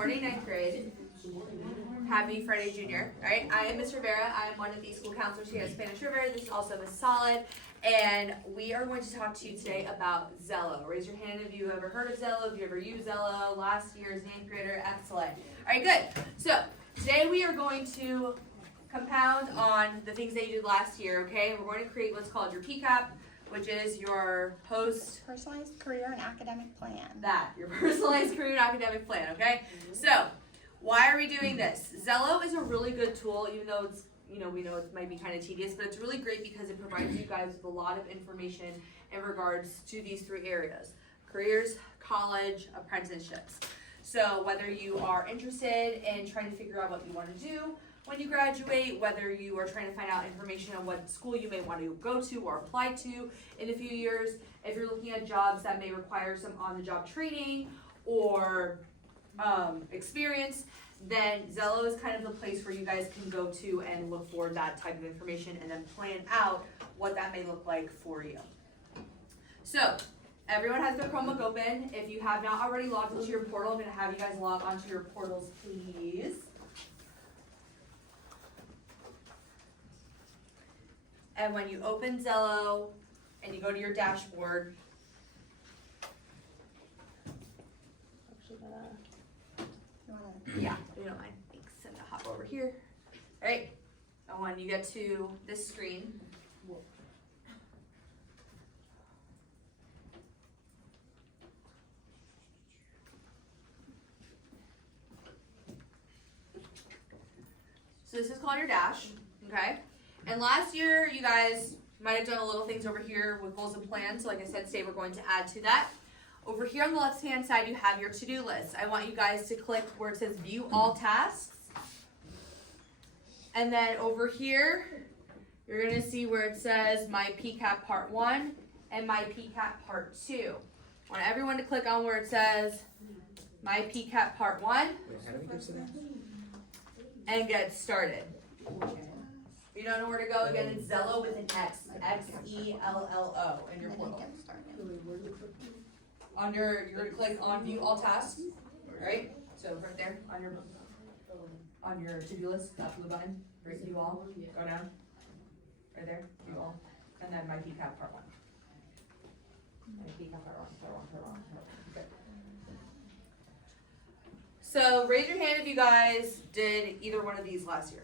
morning, 9th grade. Happy Friday, Junior. All right, I am Ms. Rivera. I am one of the school counselors here at Spanish River. This is also Ms. Solid, and we are going to talk to you today about Zello. Raise your hand if you've ever heard of Zello, if you ever used Zello. Last year's 9th grader, excellent. All right, good. So today we are going to compound on the things that you did last year. Okay, we're going to create what's called your PCAP, which is your personalized career and academic plan. Your personalized career and academic plan, okay? So, why are we doing this? Zello is a really good tool, even though it's, we know it might be kind of tedious, but it's really great because it provides you guys with a lot of information in regards to these three areas: careers, college, apprenticeships. So, whether you are interested in trying to figure out what you want to do when you graduate, whether you are trying to find out information on what school you may want to go to or apply to in a few years, if you're looking at jobs that may require some on-the-job training or experience, then Zello is kind of the place where you guys can go to and look for that type of information and then plan out what that may look like for you. So, everyone has their Chromebook open. If you have not already logged into your portal, I'm going to have you guys log onto your portals, please. And when you open Zello and you go to your dashboard, yeah, you don't mind. Thanks. I'm gonna hop over here. All right. And when you get to this screen, so this is called your dash, okay? And last year, you guys might have done a little things over here with goals and plans. So like I said, today we're going to add to that. Over here on the left-hand side, you have your to-do list. I want you guys to click where it says View All Tasks. And then over here, you're going to see where it says My PCAP Part 1 and My PCAP Part 2. I want everyone to click on where it says My PCAP Part 1 and get started. If you don't know where to go, again, it's Zello with an X, X-E-L-L-O in your portal. You're going to click on View All Tasks, right? So right there on your to-do list, that blue button, right, View All, go down, right there, View All, and then My PCAP Part 1. My PCAP Part 1. Okay. So raise your hand if you guys did either one of these last year.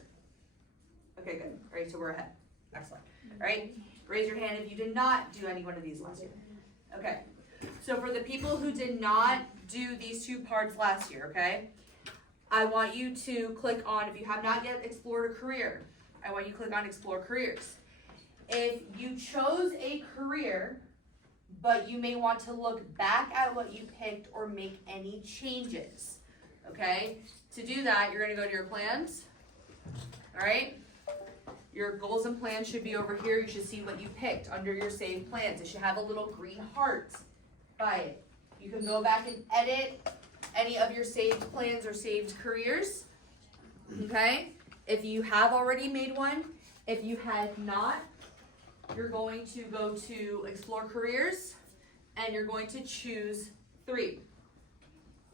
Okay, good. All right, so we're ahead. Excellent. All right, raise your hand if you did not do any one of these last year. Okay, so for the people who did not do these two parts last year, okay, I want you to click on, if you have not yet explored a career, I want you to click on Explore Careers. If you chose a career, but you may want to look back at what you picked or make any changes, okay, to do that, you're going to go to your plans, all right? Your goals and plans should be over here. You should see what you picked under your saved plans. It should have a little green heart by it. You can go back and edit any of your saved plans or saved careers, okay? If you have already made one, if you have not, you're going to go to Explore Careers, and you're going to choose 3.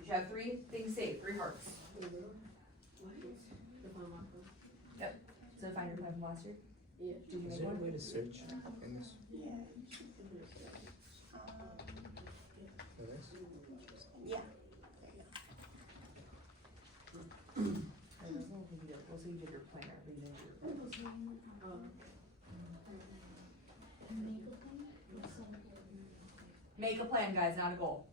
You should have 3 things saved, 3 hearts. Yep. So find your plan from last year? Yeah. Did you Is make there a one? way to search in this? Yeah. For this? Yeah. We'll see you did your planner. Make a plan, guys, not a goal.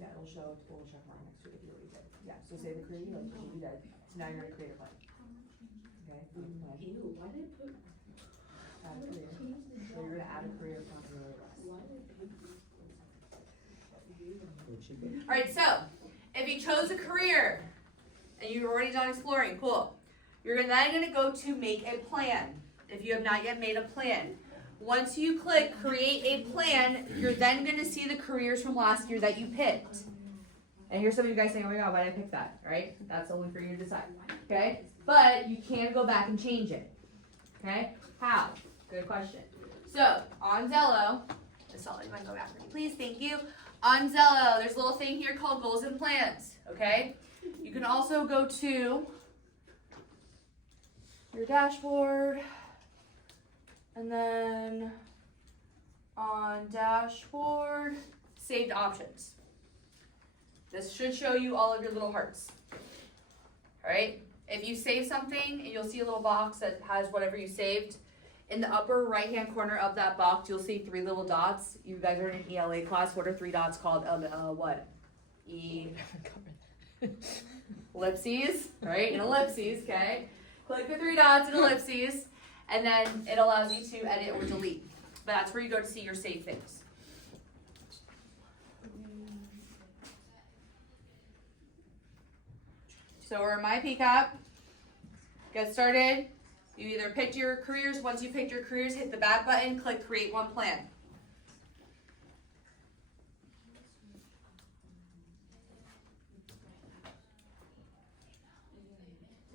Yeah, it'll show, we'll check mark next to it if you already did. Yeah, so say the career you did. So now you're gonna create a plan. Okay, plan. Ew, why did it put? Add a career. So you're gonna add a career from the list. All right, so if you chose a career and you've already done exploring, cool. You're then gonna go to make a plan if you have not yet made a plan. Once you click create a plan, you're then gonna see the careers from last year that you picked. And here's some of you guys saying, oh my god, why did I pick that, right? That's only for you to decide, okay? But you can go back and change it, okay? How? Good question. So, on Zello, Miss Solid, you want to go back for me, please? Thank you. On Zello, there's a little thing here called goals and plans, okay? You can also go to your dashboard, and then on dashboard, saved options. This should show you all of your little hearts, all right? If you save something, you'll see a little box that has whatever you saved. In the upper right-hand corner of that box, you'll see 3 little dots. You guys are in an ELA class. What are 3 dots called? What? Ellipses, right? An ellipses, okay? Click the 3 dots in ellipses, and then it allows you to edit or delete. But that's where you go to see your saved things. So we're in My PCAP. Get started. You either picked your careers. Once you picked your careers, hit the back button, click Create One Plan.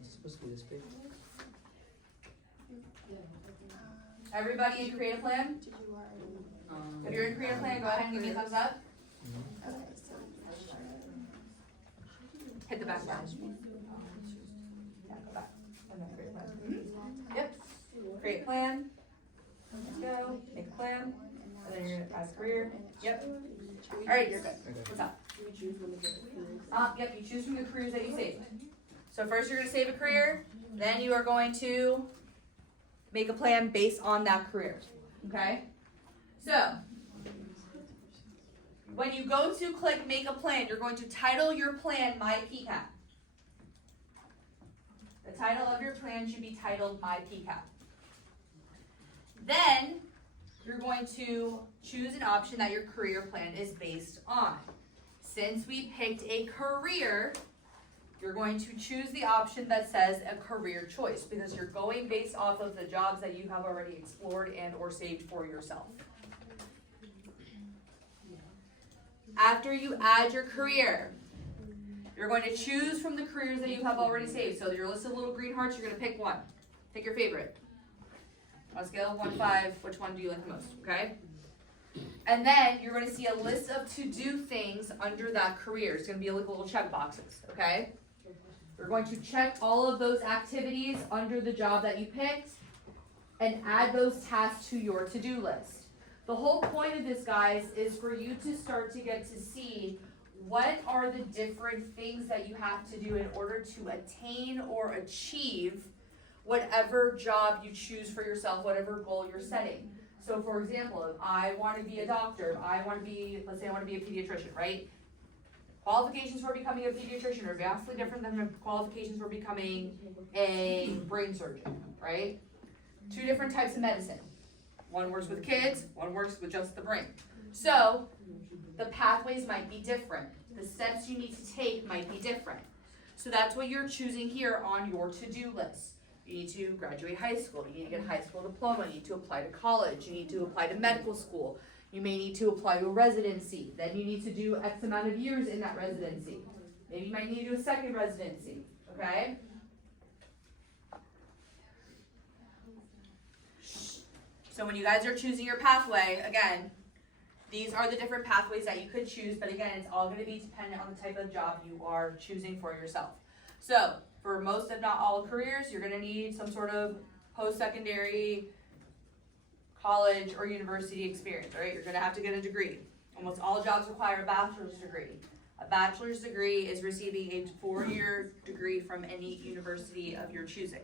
It's supposed to be this big. Everybody in Create a Plan? Did you already? If you're in Create a Plan, go ahead and give me a thumbs up. Okay, so Hit the back button. Yeah, go back. And then Create a Plan. Yep. Create Plan. Let's go. Make a plan. And then you're gonna add career. Yep. All right, you're good. Okay. What's up? Yep, you choose from the careers that you saved. So first you're gonna save a career, then you are going to make a plan based on that career, okay? So, when you go to click Make a Plan, you're going to title your plan My PCAP. The title of your plan should be titled My PCAP. Then, you're going to choose an option that your career plan is based on. Since we picked a career, you're going to choose the option that says a career choice because you're going based off of the jobs that you have already explored and or saved for yourself. After you add your career, you're going to choose from the careers that you have already saved. So your list of little green hearts, you're going to pick one. Pick your favorite. On a scale of 1 to 5, which one do you like the most, okay? And then you're going to see a list of to-do things under that career. It's going to be like little check boxes, okay? You're going to check all of those activities under the job that you picked and add those tasks to your to-do list. The whole point of this, guys, is for you to start to get to see what are the different things that you have to do in order to attain or achieve whatever job you choose for yourself, whatever goal you're setting. So for example, if I want to be a doctor, if I want to be, let's say I want to be a pediatrician, right? Qualifications for becoming a pediatrician are vastly different than the qualifications for becoming a brain surgeon, right? 2 different types of medicine. One works with kids, one works with just the brain. So the pathways might be different. The steps you need to take might be different. So that's what you're choosing here on your to-do list. You need to graduate high school, you need to get a high school diploma, you need to apply to college, you need to apply to medical school, you may need to apply to a residency, then you need to do X amount of years in that residency. Maybe you might need to do a second residency, okay? So when you guys are choosing your pathway, again, these are the different pathways that you could choose, but again, it's all gonna be dependent on the type of job you are choosing for yourself. So, for most, if not all careers, you're gonna need some sort of post-secondary, college, or university experience, right? You're gonna have to get a degree. Almost all jobs require a bachelor's degree. A bachelor's degree is receiving a 4-year degree from any university of your choosing,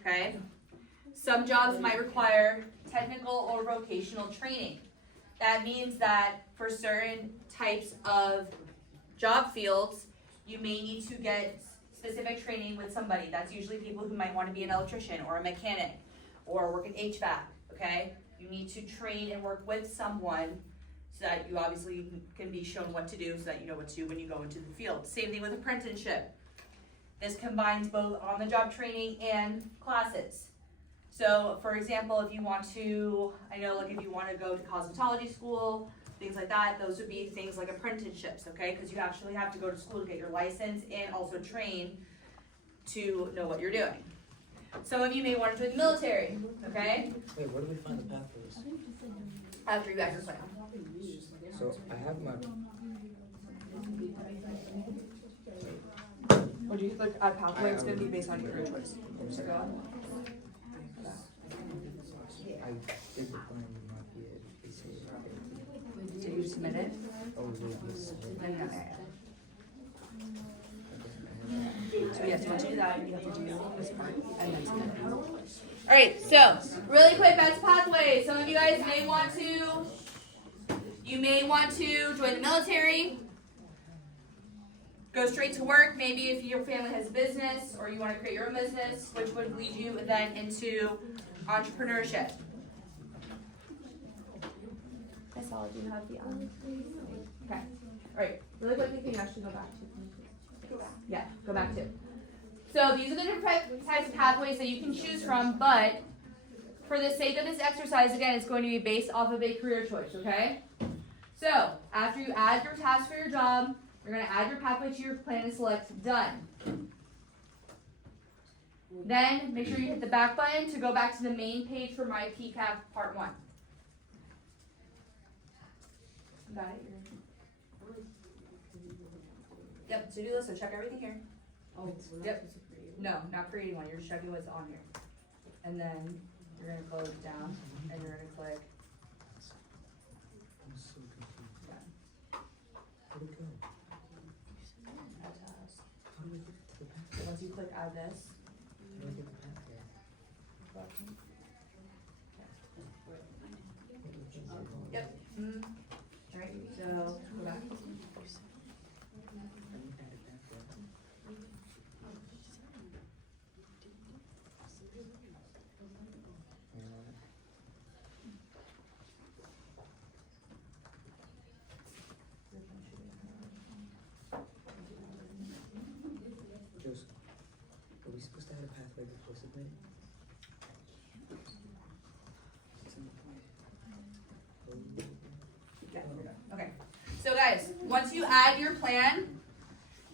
okay? Some jobs might require technical or vocational training. That means that for certain types of job fields, you may need to get specific training with somebody. That's usually people who might want to be an electrician or a mechanic or work in HVAC, okay? You need to train and work with someone so that you obviously can be shown what to do so that you know what to do when you go into the field. Same thing with apprenticeship. This combines both on-the-job training and classes. So, for example, if you want to, I know like if you want to go to cosmetology school, things like that, those would be things like apprenticeships, okay? Because you actually have to go to school to get your license and also train to know what you're doing. Some of you may want to join the military, okay? Wait, where do we find the pathways? After you guys are plan. So I have my, Or do you click add pathway? It's gonna be based on your choice. So go on. I did the plan with my PA. So you submit it? Oh, wait, yes. So yes, once you do that, you have to do this part and then submit it. Alright, so really quick, that's pathways. Some of you guys may want to join the military, go straight to work, maybe if your family has a business or you want to create your own business, which would lead you then into entrepreneurship. I saw, do you have the, Okay. Alright, really quickly, can you actually go back to? Yeah, go back to. So these are the different types of pathways that you can choose from, but for the sake of this exercise, again, it's going to be based off of a career choice, okay? So after you add your task for your job, you're going to add your pathway to your plan and select done. Then make sure you hit the back button to go back to the main page for my PCAP part 1. Got it? Yep, to-do list, so check everything here. oh, Yep. No, not creating one, you're just checking what's on here. And then you're gonna close it down, and you're gonna click I'm so confused. done. Where'd it go? Add task. How do I get to the So pathway? once you click add this, How do I get the pathway? button. What do I do? Yep. Alright, so go back. I need to add a pathway. You know what? Joseph, are we supposed to have a pathway before submitting? Yeah, we're done. Okay. So guys, once you add your plan,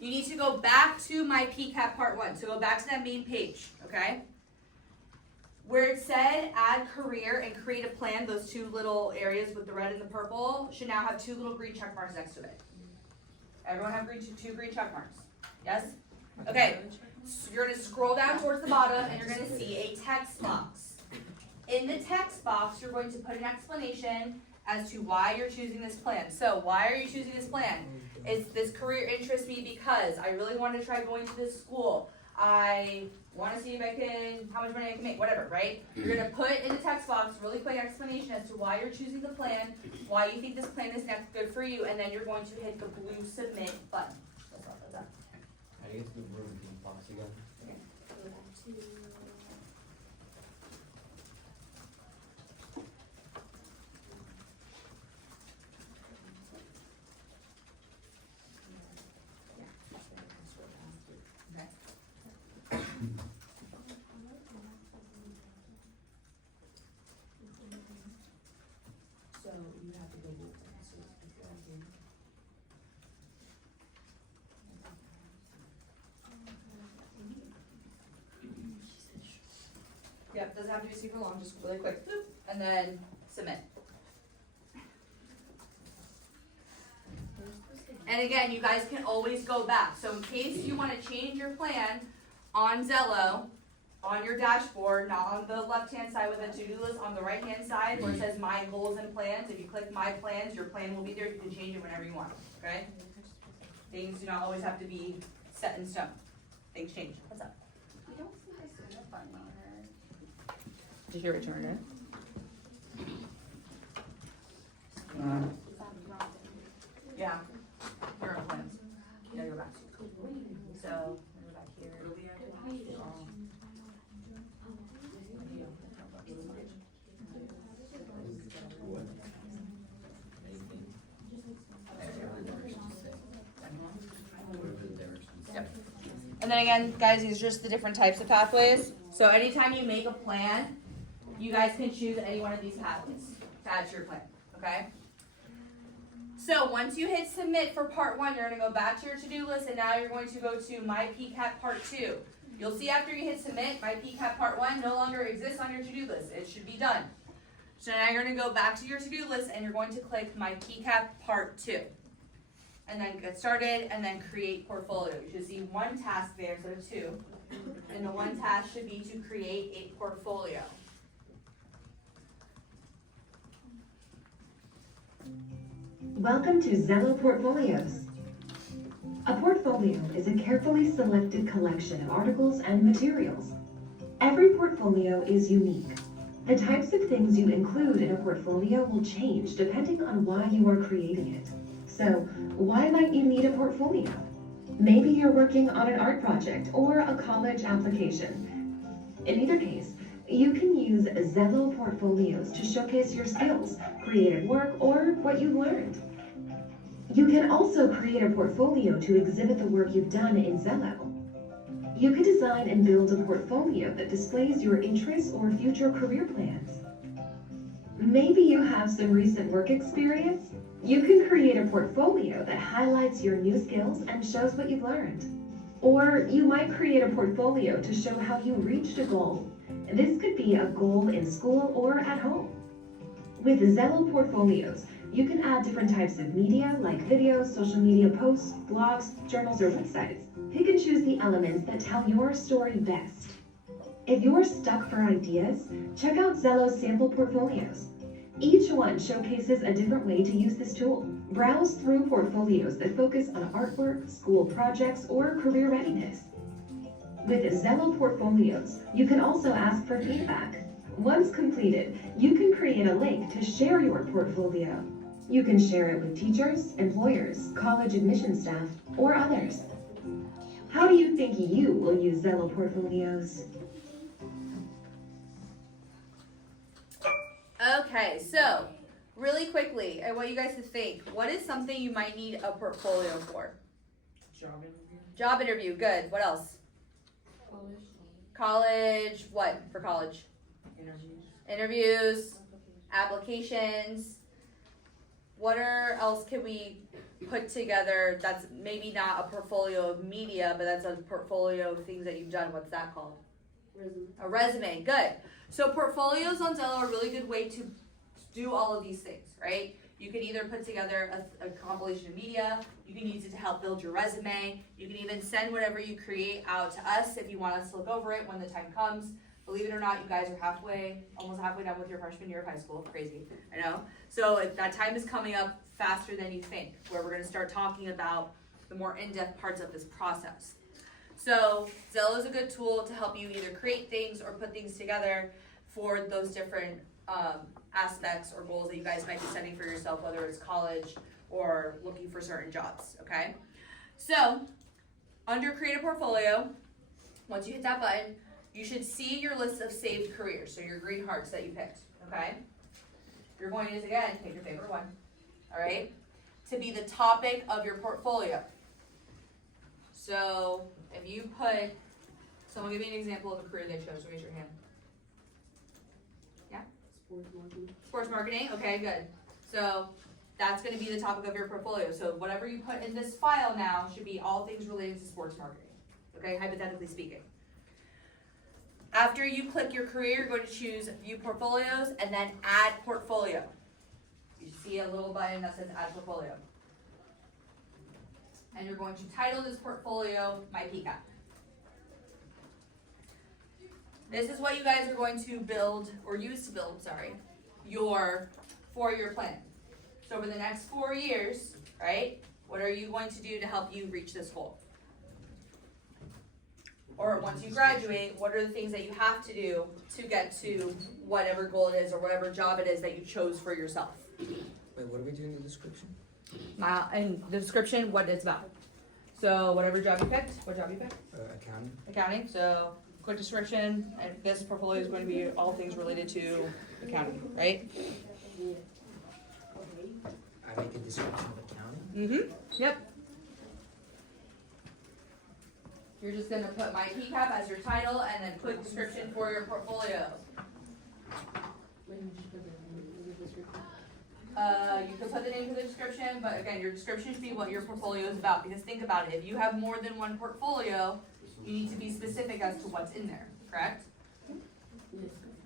you need to go back to my PCAP part 1. So go back to that main page, okay? Where it said add career and create a plan, those two little areas with the red and the purple should now have 2 little green check marks next to it. Everyone have two green check marks? Yes? Okay. So you're going to scroll down towards the bottom and you're going to see a text box. In the text box, you're going to put an explanation as to why you're choosing this plan. So why are you choosing this plan? Is this career interests me because I really want to try going to this school. I want to see if I can, how much money I can make, whatever, right? You're going to put in the text box really quick explanation as to why you're choosing the plan, why you think this plan is next good for you, and then you're going to hit the blue submit button. That's all that's up. How do you get to the room box again? So you have to go move it. Yep, doesn't have to be super long, just really quick, boop, and then submit. And again, you guys can always go back. So in case you want to change your plan on Zello, on your dashboard, not on the left-hand side with a to-do list, on the right-hand side where it says my goals and plans, if you click my plans, your plan will be there. You can change it whenever you want, okay? Things do not always have to be set in stone. Things change. What's up? we don't see the submit button on her. Did you return it? Is that wrong? Yeah. Your own plans. Yeah, go back. So, go back here. Yep. And then again, guys, these are just the different types of pathways. So anytime you make a plan, you guys can choose any one of these pathways to add to your plan, okay? So once you hit submit for part 1, you're going to go back to your to-do list, and now you're going to go to my PCAP part 2. You'll see after you hit submit, my PCAP part 1 no longer exists on your to-do list. It should be done. So now you're going to go back to your to-do list and you're going to click my PCAP part 2. And then get started and then create portfolio. You should see 1 task there instead of 2. And the 1 task should be to create a portfolio. Welcome to Zello Portfolios. A portfolio is a carefully selected collection of articles and materials. Every portfolio is unique. The types of things you include in a portfolio will change depending on why you are creating it. So, why might you need a portfolio? Maybe you're working on an art project or a college application. In either case, you can use Zello Portfolios to showcase your skills, creative work, or what you've learned. You can also create a portfolio to exhibit the work you've done in Zello. You could design and build a portfolio that displays your interests or future career plans. Maybe you have some recent work experience? You can create a portfolio that highlights your new skills and shows what you've learned. Or you might create a portfolio to show how you reached a goal. This could be a goal in school or at home. With Zello Portfolios, you can add different types of media like videos, social media posts, blogs, journals, or websites. Pick and choose the elements that tell your story best. If you're stuck for ideas, check out Zello's sample portfolios. Each one showcases a different way to use this tool. Browse through portfolios that focus on artwork, school projects, or career readiness. With Zello Portfolios, you can also ask for feedback. Once completed, you can create a link to share your portfolio. You can share it with teachers, employers, college admission staff, or others. How do you think you will use Zello Portfolios? Okay, so really quickly, I want you guys to think, what is something you might need a portfolio for? Job interview. Job interview, good. What else? College, what for college? Interviews, applications. What else can we put together that's maybe not a portfolio of media, but that's a portfolio of things that you've done? What's that called? A resume, good. So portfolios on Zello are a really good way to do all of these things, right? You can either put together a compilation of media, you can use it to help build your resume, you can even send whatever you create out to us if you want us to look over it when the time comes. Believe it or not, you guys are almost halfway done with your freshman year of high school. Crazy, I know. So that time is coming up faster than you think, where we're gonna start talking about the more in-depth parts of this process. So Zello is a good tool to help you either create things or put things together for those different aspects or goals that you guys might be setting for yourself, whether it's college or looking for certain jobs, okay? So, under Create a Portfolio, once you hit that button, you should see your list of saved careers, so your green hearts that you picked, okay? You're going to, again, pick your favorite one, all right? To be the topic of your portfolio. So, if you put, someone give me an example of a career they chose, raise your hand. Sports marketing, okay, good. So that's going to be the topic of your portfolio. So whatever you put in this file now should be all things related to sports marketing, okay, hypothetically speaking. After you click your career, you're going to choose View Portfolios and then Add Portfolio. You see a little button that says Add Portfolio. And you're going to title this portfolio My PCAP. This is what you guys are going to build, or use to build, your 4-year plan. So over the next 4 years, right, what are you going to do to help you reach this goal? Or once you graduate, what are the things that you have to do to get to whatever goal it is or whatever job it is that you chose for yourself? Wait, what do we do in the description? In the description, what it's about. So whatever job you picked, what job you picked? Accounting. Accounting, so quick description, and this portfolio is going to be all things related to accounting, right? I make a description of accounting. Mm-hmm, yep. You're just gonna put My PCAP as your title and then quick description for your portfolio. You can put the name for the description, but again, your description should be what your portfolio is about, because think about it, if you have more than one portfolio, You need to be specific as to what's in there, correct?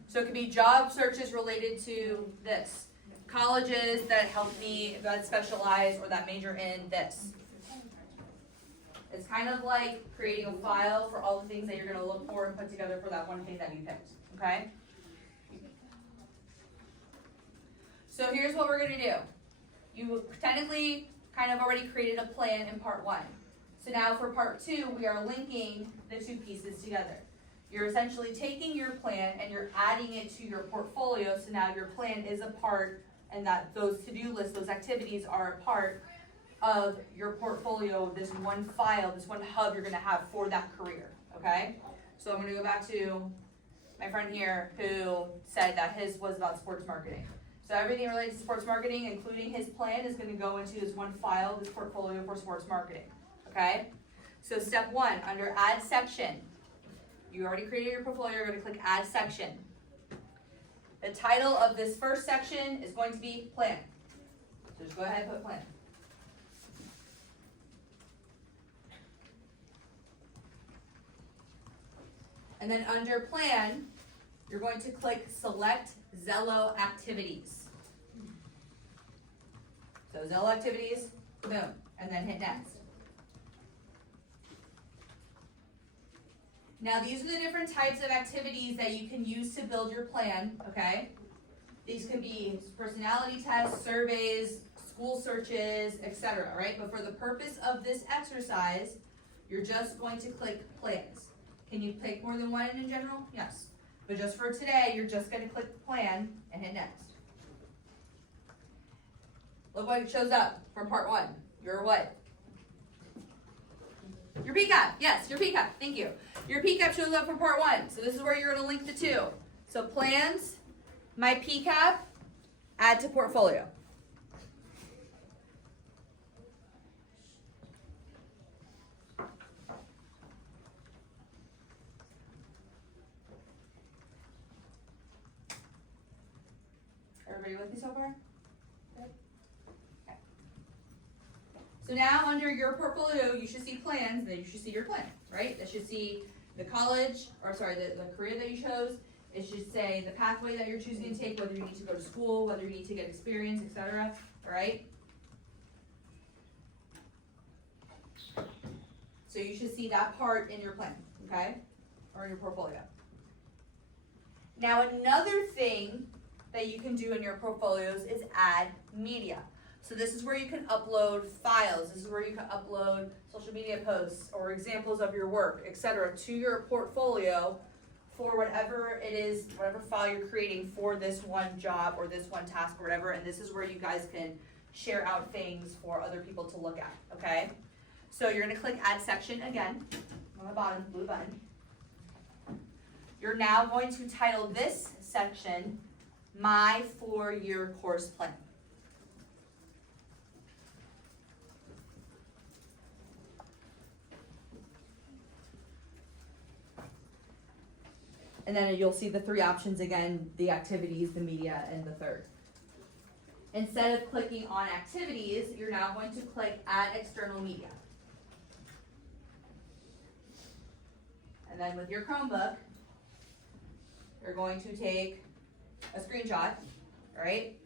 So it could be job searches related to this. Colleges that help me, that specialize or that major in this. It's kind of like creating a file for all the things that you're going to look for and put together for that one thing that you picked, okay? So here's what we're going to do. You technically kind of already created a plan in part 1. So now for part 2, we are linking the two pieces together. You're essentially taking your plan and you're adding it to your portfolio, so now your plan is a part, and that those to-do lists, those activities are a part of your portfolio, this one file, this one hub you're gonna have for that career, okay? So I'm gonna go back to my friend here who said that his was about sports marketing. So everything related to sports marketing, including his plan, is gonna go into this one file, this portfolio for sports marketing, okay? So step 1, under add section, you already created your portfolio, you're gonna click add section. The title of this first section is going to be plan. So just go ahead and put plan. And then under plan, you're going to click select Zello activities. So Zello activities, boom, and then hit next. Now these are the different types of activities that you can use to build your plan, okay? These could be personality tests, surveys, school searches, etc., right? But for the purpose of this exercise, you're just going to click plans. Can you pick more than one in general? Yes. But just for today, you're just going to click plan and hit next. Look what shows up from part 1. Your what? Your PCAP. Yes, your PCAP. Thank you. Your PCAP shows up for part 1. So this is where you're going to link the two. So plans, my PCAP, add to portfolio. Everybody with me so far? Good? Okay. So now under your portfolio, you should see plans, then you should see your plan, right? That should see the college, or sorry, the career that you chose. It should say the pathway that you're choosing to take, whether you need to go to school, whether you need to get experience, etc. Right? So you should see that part in your plan, okay? Or in your portfolio. Now another thing that you can do in your portfolios is add media. So this is where you can upload files, this is where you can upload social media posts or examples of your work, etc. to your portfolio for whatever it is, whatever file you're creating for this one job or this one task or whatever, and this is where you guys can share out things for other people to look at, okay? So you're gonna click add section again, on the bottom, blue button. You're now going to title this section My 4-Year Course Plan. And then you'll see the 3 options again, the activities, the media, and the third. Instead of clicking on activities, you're now going to click add external media. And then with your Chromebook, you're going to take a screenshot, right,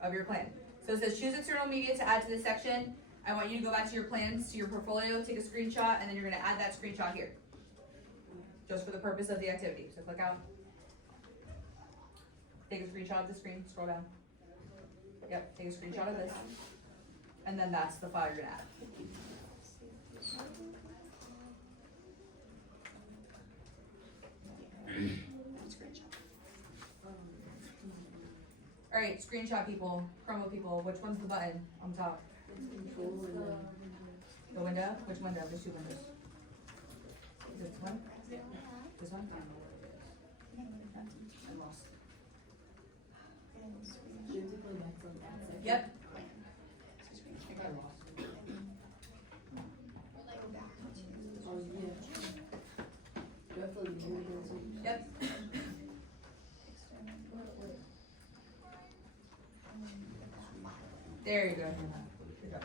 of your plan. So it says choose external media to add to this section. I want you to go back to your plans, to your portfolio, take a screenshot, and then you're gonna add that screenshot here. Just for the purpose of the activity. So click out, take a screenshot of the screen, scroll down. Yep, take a screenshot of this. And then that's the file you're gonna add. All right, screenshot people, Chroma people, which one's the button on top? The window? Which window? There's 2 windows. Is this one? This one? I'm lost. Yep. I got lost. Yep. There you go. Good job.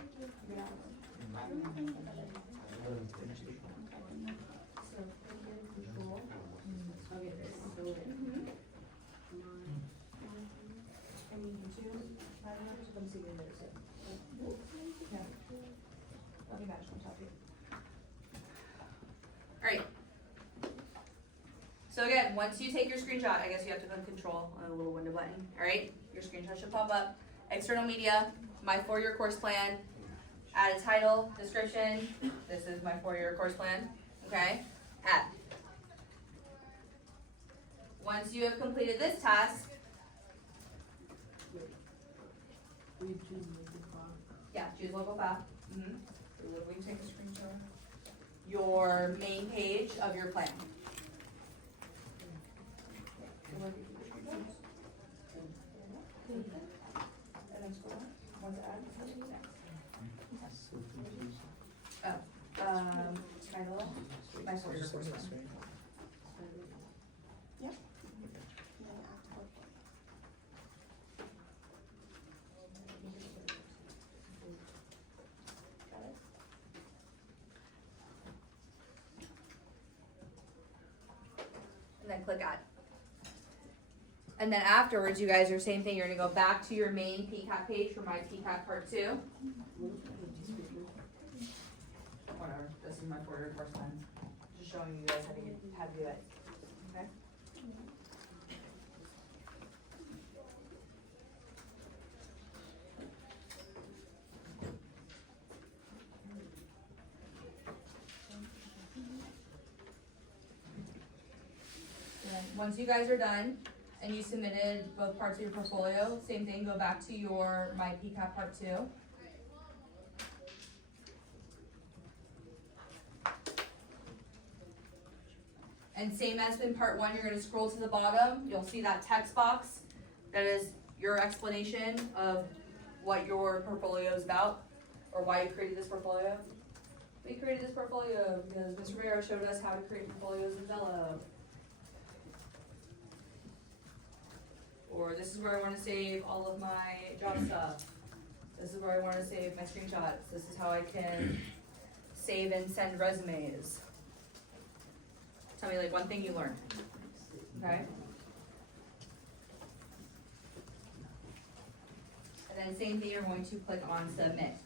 again, once you take your screenshot, I guess you have to click control on the little window button, alright? Your screenshot should pop up. External media, my 4-year course plan, add a title, description, this is my 4-year course plan, okay? Add. Once you have completed this task, yeah, choose local file. We can take a screenshot. Your main page of your plan. Title, my 4-year course plan. And then click add. And then afterwards, you guys are same thing. You're gonna go back to your main PCAP page for my PCAP part 2. Whatever. This is my 4-year course plan. Just showing you guys how to do it. Okay. Once you guys are done and you submitted both parts of your portfolio, same thing, go back to your My PCAP Part 2. And same as in Part 1, you're going to scroll to the bottom. You'll see that text box. That is your explanation of what your portfolio is about or why you created this portfolio. We created this portfolio because Mr. Rivera showed us how to create portfolios in Zello. Or this is where I want to save all of my job stuff. This is where I want to save my screenshots. This is how I can save and send resumes. Tell me like one thing you learned. Okay? And then same thing, you're going to click on submit.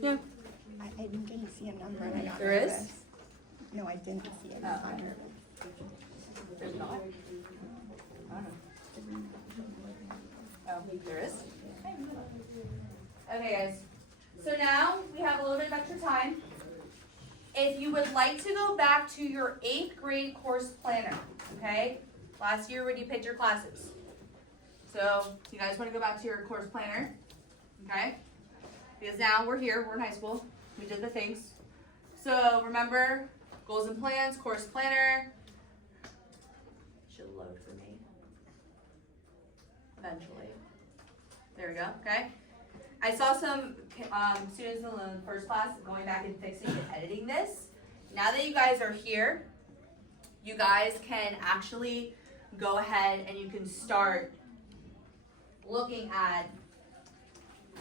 Yeah. I didn't see a number and I got There is? nervous. No, I didn't see it. Oh. There's not? I don't know. Oh, there is? Okay guys, so now we have a little bit of extra time. If you would like to go back to your 8th grade course planner, okay? Last year when you picked your classes. So you guys want to go back to your course planner, okay? Because now we're here, we're in high school. We did the things. So remember, goals and plans, course planner. Should load for me. Eventually. There we go, okay? I saw some students in the first class going back and fixing and editing this. Now that you guys are here, you guys can actually go ahead and you can start looking at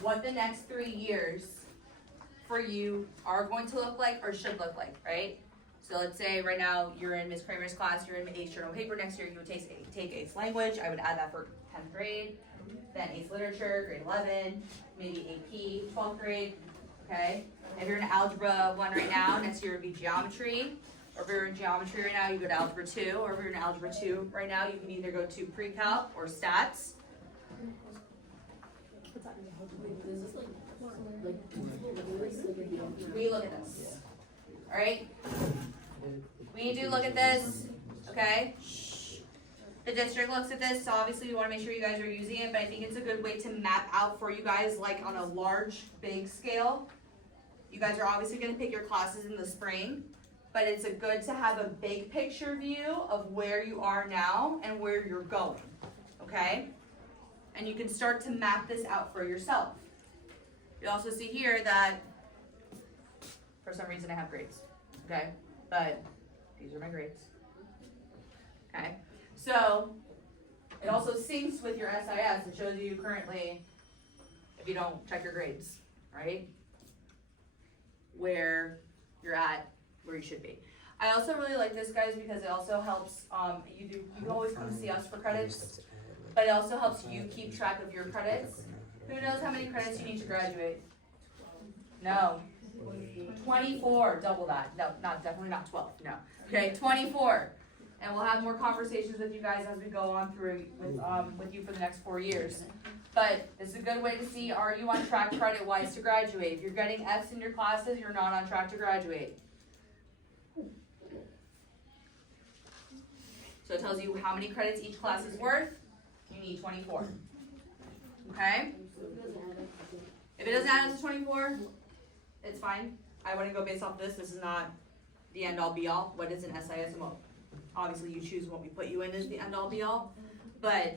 what the next 3 years for you are going to look like or should look like, right? So let's say right now you're in Ms. Kramer's class, you're in 8th journal paper. Next year you would take 8th language. I would add that for 10th grade. Then 8th literature, grade 11, maybe AP, 12th grade, okay? If you're in algebra 1 right now, next year would be geometry. Or if you're in geometry right now, you go to algebra 2. Or if you're in algebra 2 right now, you can either go to pre-calc or stats. We look at this, all right? We do look at this, okay? The district looks at this, so obviously we want to make sure you guys are using it, but I think it's a good way to map out for you guys, like on a large, big scale. You guys are obviously going to pick your classes in the spring, but it's a good to have a big picture view of where you are now and where you're going, okay? And you can start to map this out for yourself. You also see here that for some reason I have grades, okay? But these are my grades, okay? So it also syncs with your SIS. It shows you currently if you don't check your grades, right? Where you're at, where you should be. I also really like this, guys, because it also helps, you can always come see us for credits, but it also helps you keep track of your credits. Who knows how many credits you need to graduate? No. 24, double that. No, definitely not 12, no. Okay, 24. And we'll have more conversations with you guys as we go on through with you for the next 4 years. But it's a good way to see, are you on track credit-wise to graduate? If you're getting F's in your classes, you're not on track to graduate. So it tells you how many credits each class is worth. You need 24. Okay? If it doesn't add up to 24, it's fine. I wouldn't go based off this. This is not the end-all be-all. What is an SISMO? Obviously, you choose what we put you in as the end-all be-all. But